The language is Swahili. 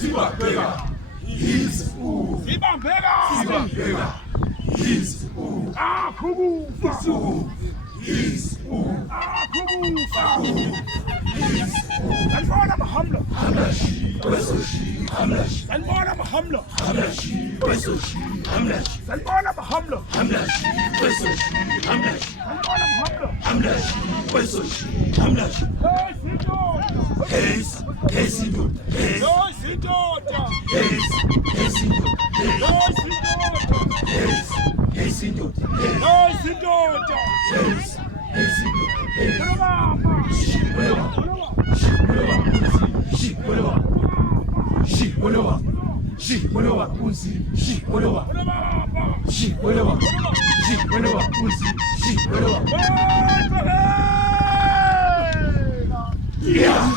Sibambeka yizifuyo. Sibambeka yizifuyo. Akukufa yizifuyo. Akukufa yizifuyo. Sanibona Mahamla. Hamlashi wesoshi. Hamlashi. Sanibona Mahamla. Hamlashi wesoshi. Hamlashi. Sanibona Mahamla. Hamlashi wesoshi. Hamlashi. Sanibona Mahamla. Hamlashi wesoshi. Hamlashi. Case indoda. Case indoda. Case indoda. Case indoda. Case indoda. Yeah.